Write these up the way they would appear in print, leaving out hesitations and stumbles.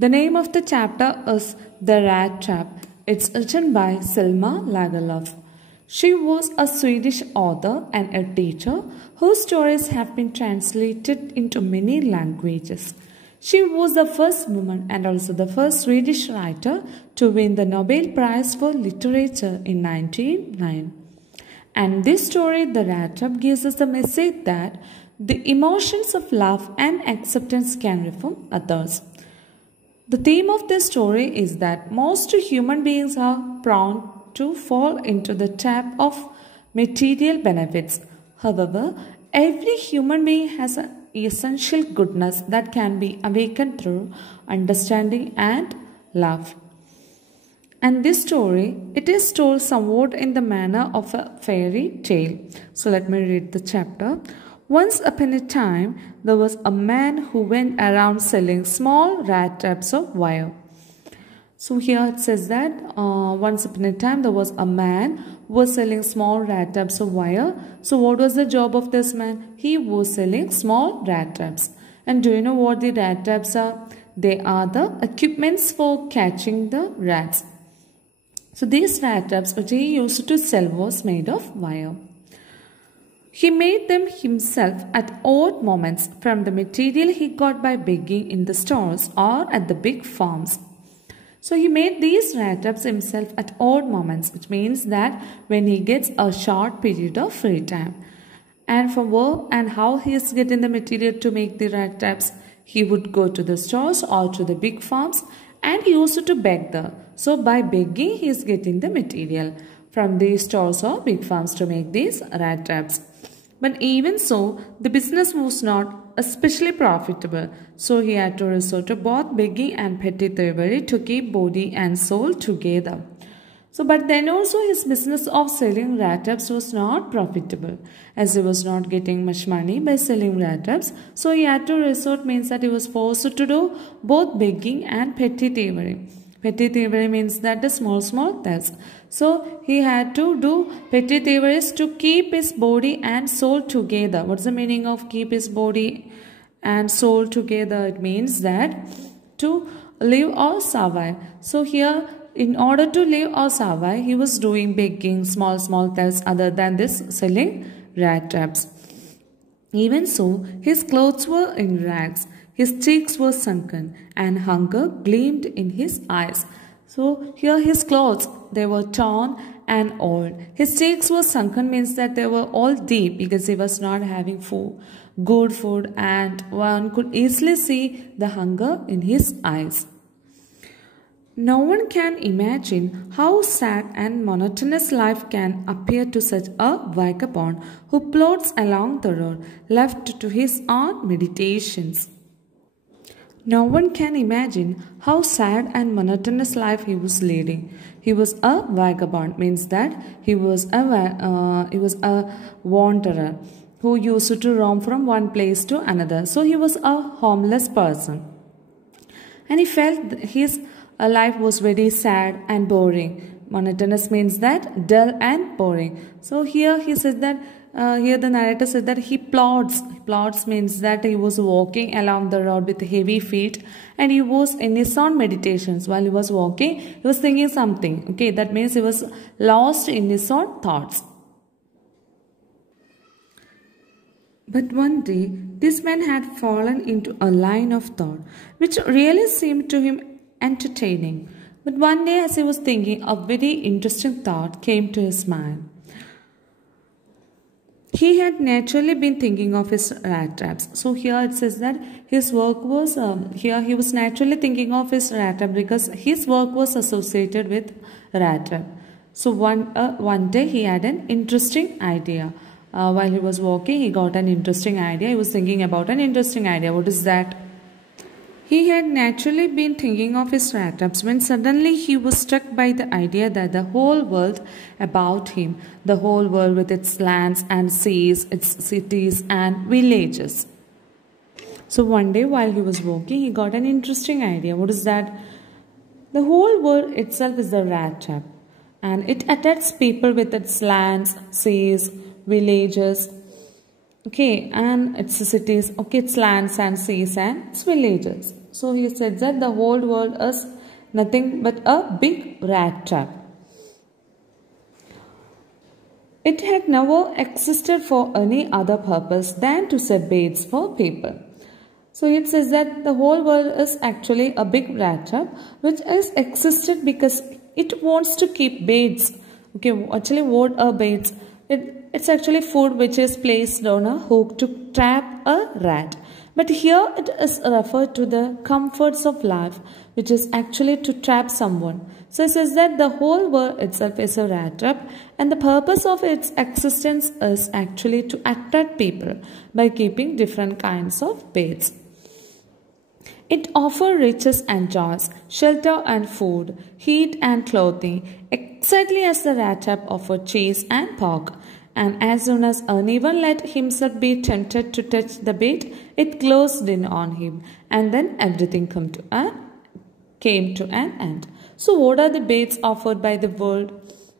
The name of the chapter is The Rat Trap. It's written by Selma Lagerlöf. She was a Swedish author and a teacher whose stories have been translated into many languages. She was the first woman and also the first Swedish writer to win the Nobel Prize for Literature in 1909. And this story, The Rat Trap, gives us the message that the emotions of love and acceptance can reform others. The theme of this story is that most human beings are prone to fall into the trap of material benefits. However, every human being has an essential goodness that can be awakened through understanding and love. And this story, it is told somewhat in the manner of a fairy tale. So let me read the chapter. Once upon a time, there was a man who went around selling small rat traps of wire. So here it says that once upon a time, there was a man who was selling small rat traps of wire. So what was the job of this man? He was selling small rat traps. And do you know what the rat traps are? They are the equipments for catching the rats. So these rat traps which he used to sell was made of wire. He made them himself at odd moments from the material he got by begging in the stores or at the big farms. So he made these rat traps himself at odd moments, which means that when he gets a short period of free time. And for work and how he is getting the material to make the rat traps, he would go to the stores or to the big farms and he used to beg there. So by begging, he is getting the material from these stores or big farms to make these rat traps. But even so, the business was not especially profitable. So he had to resort to both begging and petty thievery to keep body and soul together. So, but then also his business of selling rat traps was not profitable, as he was not getting much money by selling rat traps. So he had to resort means that he was forced to do both begging and petty thievery. Petty thievery means that the small thefts. So he had to do petty thievery to keep his body and soul together. What's the meaning of keep his body and soul together? It means that to live or survive. So here, in order to live or survive, he was doing begging, small thefts other than this selling rat traps. Even so, his clothes were in rags. His cheeks were sunken and hunger gleamed in his eyes. So here his clothes, they were torn and old. His cheeks were sunken means that they were all deep because he was not having good food, and one could easily see the hunger in his eyes. No one can imagine how sad and monotonous life can appear to such a vagabond who plods along the road left to his own meditations. No one can imagine how sad and monotonous life he was leading. He was a vagabond, means that he was a wanderer who used to roam from one place to another. So he was a homeless person, and he felt his life was very sad and boring. Monotonous means that dull and boring. So here he said that. Here the narrator said that he plods. Plods means that he was walking along the road with heavy feet and he was in his own meditations. While he was walking, he was thinking something. Okay, that means he was lost in his own thoughts. But one day, this man had fallen into a line of thought which really seemed to him entertaining. But one day as he was thinking, a very interesting thought came to his mind. He had naturally been thinking of his rat traps. So here it says that his work was, here he was naturally thinking of his rat trap because his work was associated with rat trap. So one day he had an interesting idea. While he was walking, he got an interesting idea. He was thinking about an interesting idea. What is that? He had naturally been thinking of his rat traps when suddenly he was struck by the idea that the whole world about him, the whole world with its lands and seas, its cities and villages. So one day while he was walking, he got an interesting idea. What is that? The whole world itself is the rat trap, and it attacks people with its lands, seas, villages. Okay, and its cities, okay, its lands and seas and its villages. So he said that the whole world is nothing but a big rat trap. It had never existed for any other purpose than to set baits for people. So it says that the whole world is actually a big rat trap which has existed because it wants to keep baits. Okay, actually what are baits? It's actually food which is placed on a hook to trap a rat. But here it is referred to the comforts of life, which is actually to trap someone. So it says that the whole world itself is a rat trap, and the purpose of its existence is actually to attract people by keeping different kinds of baits. It offers riches and joys, shelter and food, heat and clothing, exactly as the rat trap offered cheese and pork. And as soon as anyone let himself be tempted to touch the bait, it closed in on him, and then everything came to an end. So what are the baits offered by the world?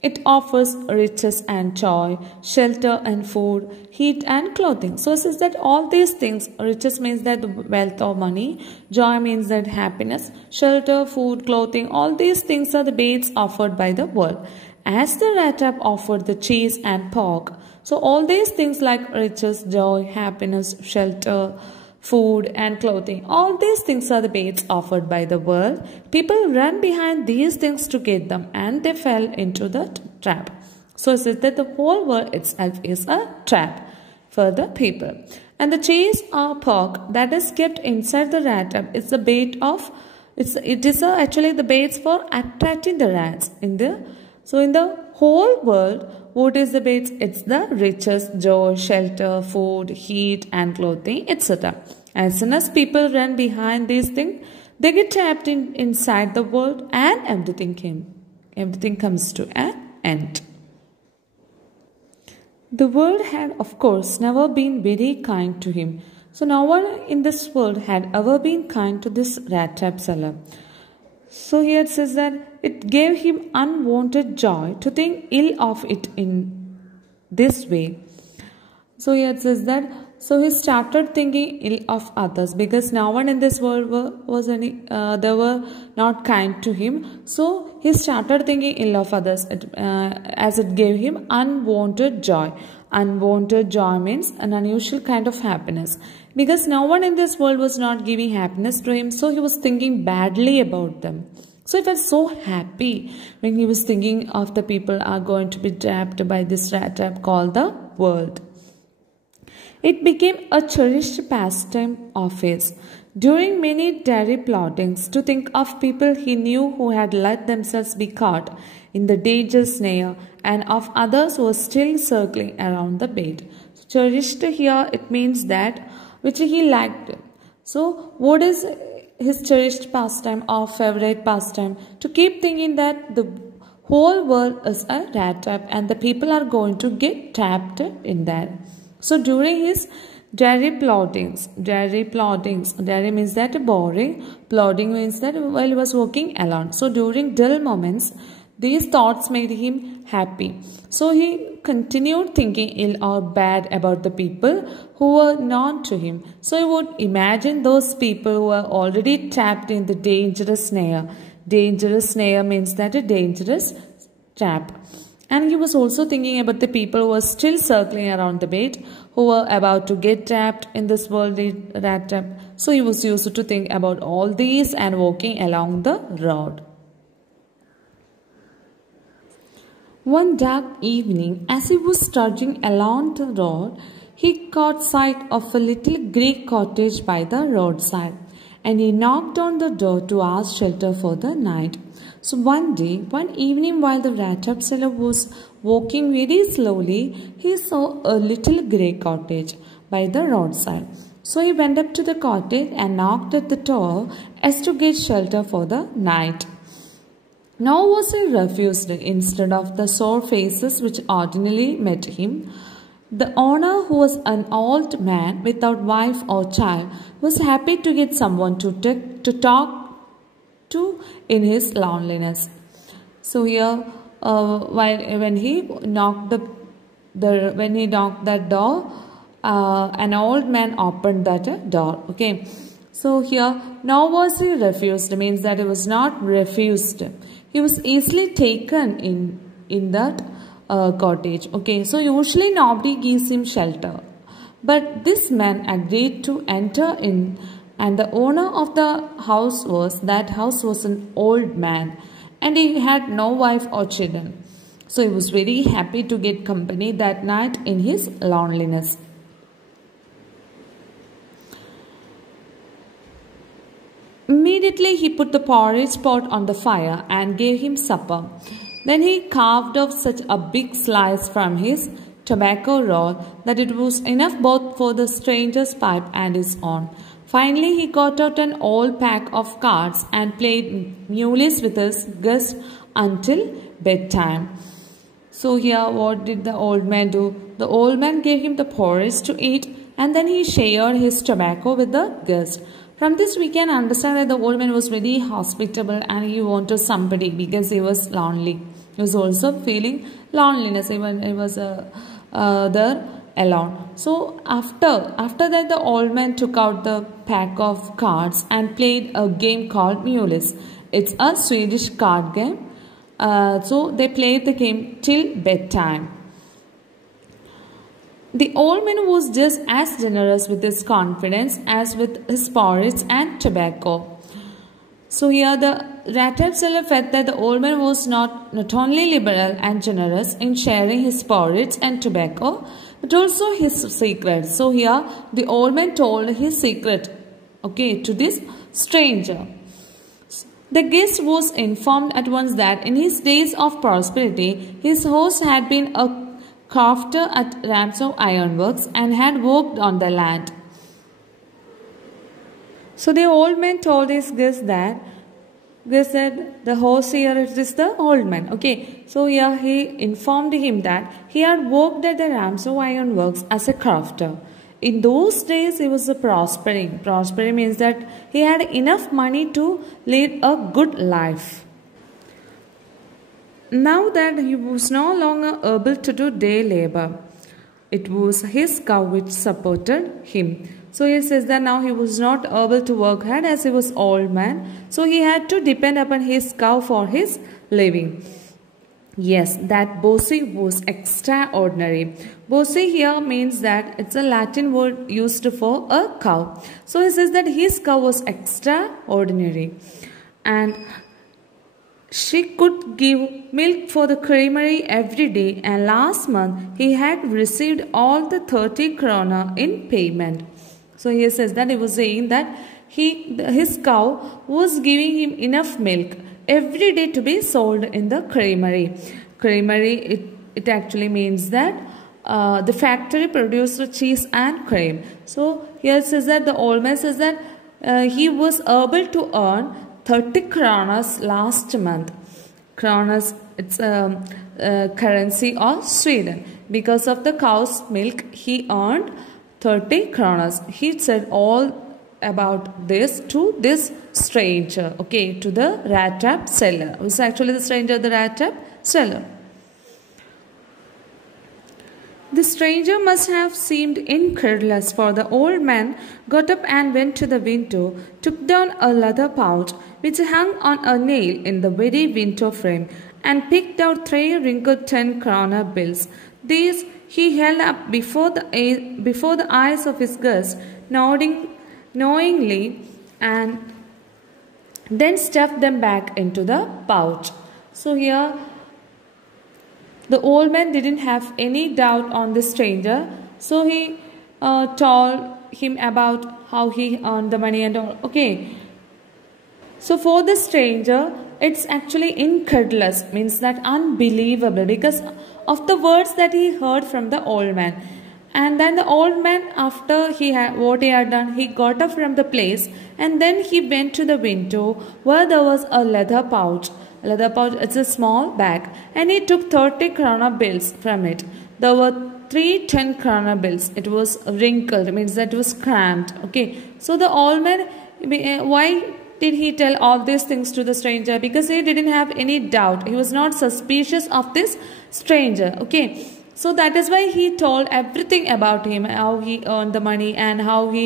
It offers riches and joy, shelter and food, heat and clothing. So it says that all these things, riches means that wealth or money, joy means that happiness, shelter, food, clothing, all these things are the baits offered by the world. As the rat trap offered the cheese and pork. So all these things like riches, joy, happiness, shelter, food and clothing, all these things are the baits offered by the world. People ran behind these things to get them and they fell into the trap. So it says that the whole world itself is a trap for the people. And the cheese or pork that is kept inside the rat trap is the bait of, it is actually the baits for attracting the rats in the. So in the whole world, what is the baits? It's the riches, joy, shelter, food, heat and clothing, etc. As soon as people run behind these things, they get trapped inside the world and everything comes to an end. The world had of course never been very kind to him. So no one in this world had ever been kind to this rat trap seller. So here it says that it gave him unwanted joy to think ill of it in this way. So here it says that, so he started thinking ill of others because no one in this world they were not kind to him. So he started thinking ill of others as it gave him unwanted joy. Unwanted joy means an unusual kind of happiness. Because no one in this world was not giving happiness to him, so he was thinking badly about them. So he felt so happy when he was thinking of the people are going to be trapped by this rat trap called the world. It became a cherished pastime of his. During many daily plottings, to think of people he knew who had let themselves be caught in the dangerous snare and of others who were still circling around the bait. So cherished here, it means that which he liked. So what is his cherished pastime or favorite pastime? To keep thinking that the whole world is a rat trap and the people are going to get trapped in that. So during his daily plottings, daily means that boring, plodding means that while he was walking alone. So during dull moments, these thoughts made him happy. So he continued thinking ill or bad about the people who were known to him. So he would imagine those people who were already trapped in the dangerous snare. Dangerous snare means that a dangerous trap. And he was also thinking about the people who were still circling around the bait, who were about to get trapped in this worldly rat trap. So he was used to think about all these and walking along the road. One dark evening, as he was trudging along the road, he caught sight of a little grey cottage by the roadside, and he knocked on the door to ask shelter for the night. So one evening while the rat trap seller was walking very slowly, he saw a little grey cottage by the roadside. So he went up to the cottage and knocked at the door as to get shelter for the night. Nor was he refused. Instead of the sore faces which ordinarily met him, the owner, who was an old man without wife or child, was happy to get someone to talk to in his loneliness. So here, when he knocked that door, an old man opened that door. Okay. So here, now was he refused means that he was not refused. He was easily taken in that cottage. Okay, so usually nobody gives him shelter. But this man agreed to enter in, and the owner of the house was an old man, and he had no wife or children. So he was very happy to get company that night in his loneliness. Immediately he put the porridge pot on the fire and gave him supper. Then he carved off such a big slice from his tobacco roll that it was enough both for the stranger's pipe and his own. Finally, he got out an old pack of cards and played muleys with his guest until bedtime. So here what did the old man do? The old man gave him the porridge to eat, and then he shared his tobacco with the guest. From this we can understand that the old man was very hospitable and he wanted somebody because he was lonely. He was also feeling loneliness even he was there alone. So after that the old man took out the pack of cards and played a game called Mules. It's a Swedish card game. So they played the game till bedtime. The old man was just as generous with his confidence as with his porridge and tobacco. So here the rat trap seller felt that the old man was not only liberal and generous in sharing his porridge and tobacco, but also his secret. So here the old man told his secret, to this stranger. The guest was informed at once that in his days of prosperity, his host had been a crafter at Ramsau Ironworks and had worked on the land. So the old man told his guest that they said the host here is the old man. So here he informed him that he had worked at the Ramsau Ironworks as a crafter. In those days he was prospering. Prospering means that he had enough money to lead a good life. Now that he was no longer able to do day labor, it was his cow which supported him. So he says that now he was not able to work hard as he was old man. So he had to depend upon his cow for his living. Yes, that bossy was extraordinary. Bossy here means that it's a Latin word used for a cow. So he says that his cow was extraordinary. And she could give milk for the creamery every day, and last month he had received all the 30 krona in payment. So he says that he was saying that his cow was giving him enough milk every day to be sold in the creamery. Creamery, it actually means that the factory produced cheese and cream. So here it says that the old man says that he was able to earn 30 kronas last month. Kronas, it's a currency of Sweden. Because of the cow's milk, he earned 30 kronas. He said all about this to this stranger, to the rat trap seller. Who is actually the stranger, the rat trap seller. The stranger must have seemed incredulous, for the old man got up and went to the window, took down a leather pouch which hung on a nail in the very window frame, and picked out 3 wrinkled 10 krona bills. These he held up before the eyes of his guest, nodding knowingly, and then stuffed them back into the pouch. So here the old man didn't have any doubt on the stranger. So he told him about how he earned the money and all. So for the stranger, it's actually incredulous, means that unbelievable, because of the words that he heard from the old man. And then the old man, after what he had done, he got up from the place and then he went to the window where there was a leather pouch. Leather pouch, it's a small bag, and he took 30 krona bills from it. There were 3 10 krona bills. It was wrinkled, means that it was cramped. So the old man, why did he tell all these things to the stranger? Because he didn't have any doubt. He was not suspicious of this stranger. So that is why he told everything about him, how he earned the money and how he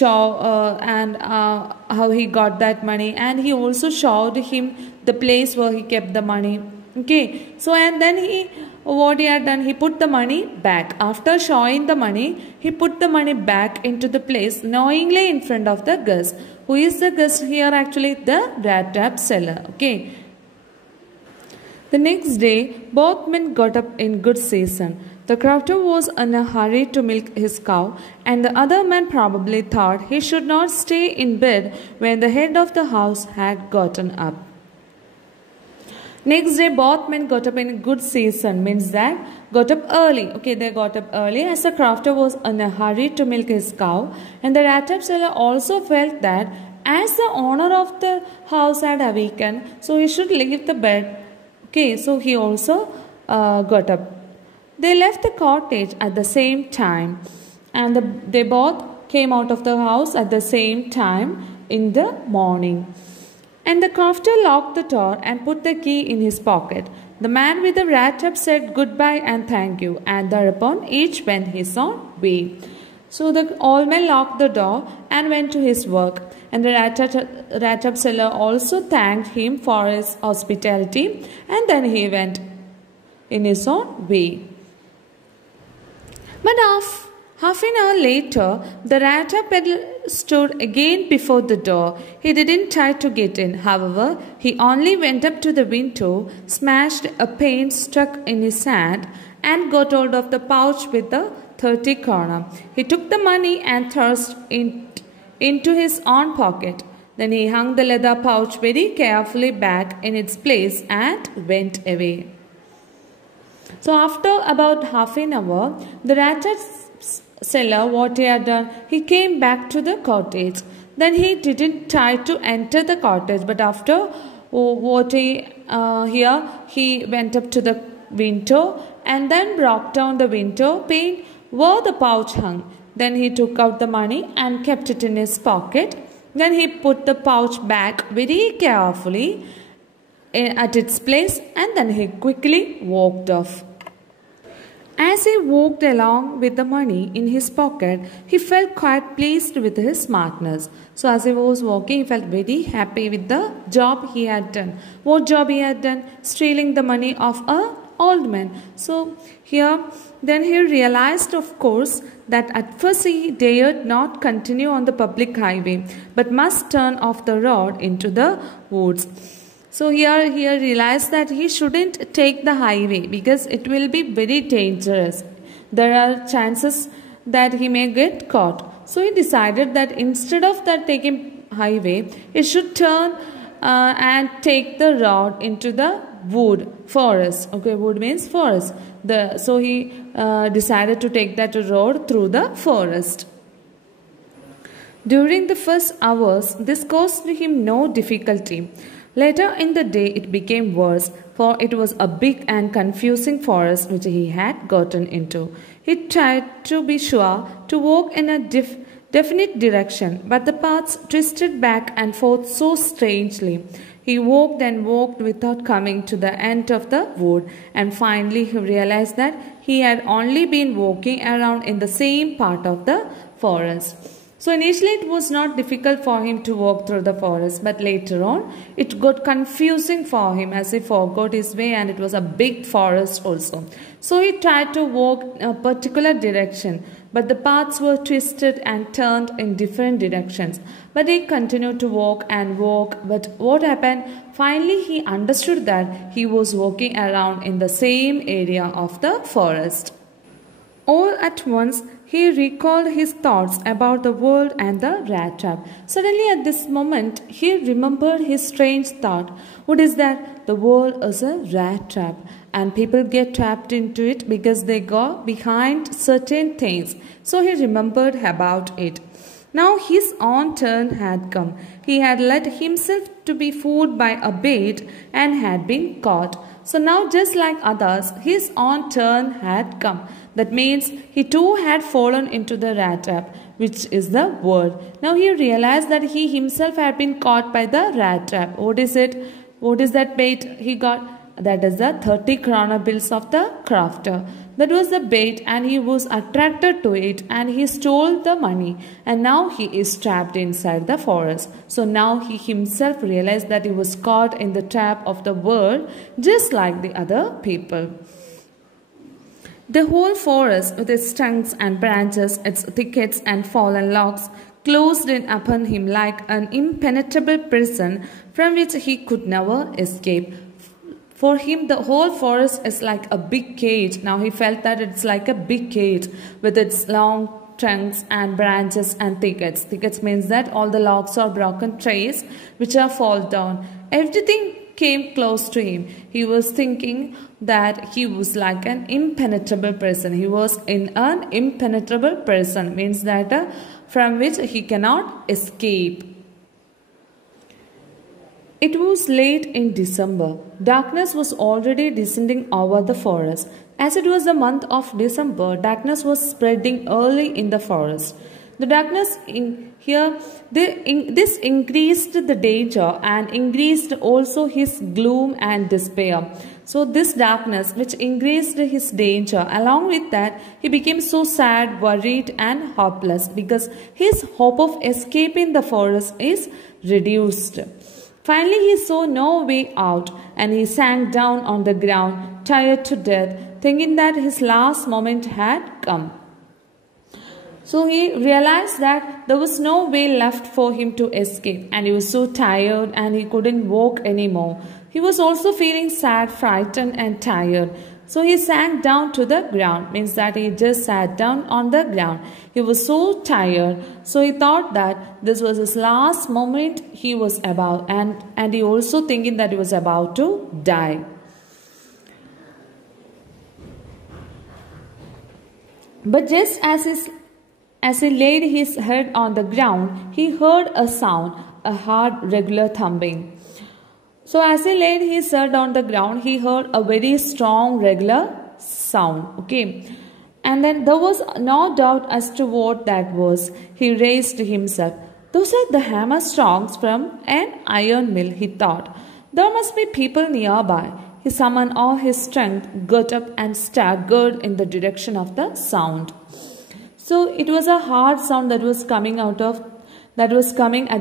how he got that money, and he also showed him the place where he kept the money. Okay, so and then what he had done, he put the money back. After showing the money, he put the money back into the place knowingly in front of the guest. Who is the guest here? Actually, the rat trap seller. Okay. The next day, both men got up in good season. The crofter was in a hurry to milk his cow, and the other man probably thought he should not stay in bed when the head of the house had gotten up. Next day, both men got up in good season, means that got up early. Okay, they got up early as the crofter was in a hurry to milk his cow, and the rat trap seller also felt that as the owner of the house had awakened, so he should leave the bed. Okay, so he also got up. They left the cottage at the same time, and they both came out of the house at the same time in the morning. And the crofter locked the door and put the key in his pocket. The man with the rat trap said goodbye and thank you, and thereupon each went his own way. So the old man locked the door and went to his work, and the rat trap seller also thanked him for his hospitality, and then he went in his own way. But half an hour later, the rat trap peddler stood again before the door. He didn't try to get in. However, he only went up to the window, smashed a pane stuck in his hand, and got hold of the pouch with the 30 kroner. He took the money and thrust it into his own pocket. Then he hung the leather pouch very carefully back in its place and went away. So after about half an hour, the rat trap seller, what he had done, he came back to the cottage. Then he didn't try to enter the cottage, but after he went up to the window and then broke down the window pane where the pouch hung. Then he took out the money and kept it in his pocket. Then he put the pouch back very carefully at its place, and then he quickly walked off. As he walked along with the money in his pocket, he felt quite pleased with his smartness. So as he was walking, he felt very happy with the job he had done. What job he had done? Stealing the money of an old man. So then he realized, of course, that at first he dared not continue on the public highway, but must turn off the road into the woods. So here he realized that he shouldn't take the highway because it will be very dangerous. There are chances that he may get caught. So he decided that instead of that taking highway, he should turn and take the road into the forest. Okay, wood means forest. So he decided to take that road through the forest. During the first hours, this caused him no difficulty. Later in the day it became worse, for it was a big and confusing forest which he had gotten into. He tried to be sure to walk in a definite direction, but the paths twisted back and forth so strangely. He walked and walked without coming to the end of the wood, and finally he realized that he had only been walking around in the same part of the forest. So initially it was not difficult for him to walk through the forest, but later on it got confusing for him as he forgot his way, and it was a big forest also. So he tried to walk in a particular direction, but the paths were twisted and turned in different directions. But he continued to walk and walk, but what happened? Finally he understood that he was walking around in the same area of the forest. All at once, he recalled his thoughts about the world and the rat trap. Suddenly at this moment, he remembered his strange thought. What is that? The world is a rat trap, and people get trapped into it because they go behind certain things. So he remembered about it. Now his own turn had come. He had let himself to be fooled by a bait and had been caught. So now, just like others, his own turn had come. That means he too had fallen into the rat trap, which is the world. Now he realized that he himself had been caught by the rat trap. What is it? What is that bait he got? that is the 30 kroner bills of the crafter. That was the bait, and he was attracted to it, and he stole the money, and now he is trapped inside the forest. So now he himself realized that he was caught in the trap of the world, just like the other people. The whole forest, with its trunks and branches, its thickets and fallen logs, closed in upon him like an impenetrable prison from which he could never escape. For him, the whole forest is like a big cage. Now he felt that it's like a big cage with its long trunks and branches and thickets. Thickets means that all the logs or broken trees which are fall down. Everything came close to him. He was thinking that he was like an impenetrable person. He was in an impenetrable person, means that from which he cannot escape. It was late in December. Darkness was already descending over the forest. As it was the month of December, darkness was spreading early in the forest. The darkness this increased the danger and increased also his gloom and despair. So this darkness which increased his danger, along with that he became so sad, worried and hopeless because his hope of escaping the forest is reduced. Finally, he saw no way out, and he sank down on the ground, tired to death, thinking that his last moment had come. So he realized that there was no way left for him to escape, and he was so tired and he couldn't walk anymore. He was also feeling sad, frightened and tired. So he sank down to the ground, means that he just sat down on the ground. He was so tired. So he thought that this was his last moment he was about, and he also thinking that he was about to die. But just as he laid his head on the ground, he heard a sound, a hard, regular thumping. So as he laid his head on the ground, he heard a very strong, regular sound. Okay. And then there was no doubt as to what that was. He raised himself. Those are the hammer strokes from an iron mill, he thought. There must be people nearby. He summoned all his strength, got up and staggered in the direction of the sound. So it was a hard sound that was coming at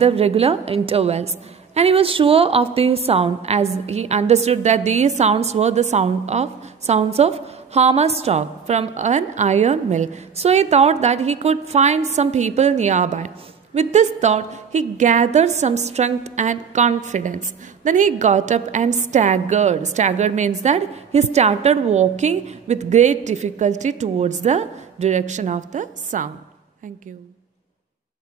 the regular intervals. And he was sure of the sound, as he understood that these sounds were the sounds of hammer stroke from an iron mill. So he thought that he could find some people nearby. With this thought, he gathered some strength and confidence. Then he got up and staggered. Staggered means that he started walking with great difficulty towards the direction of the sound. Thank you.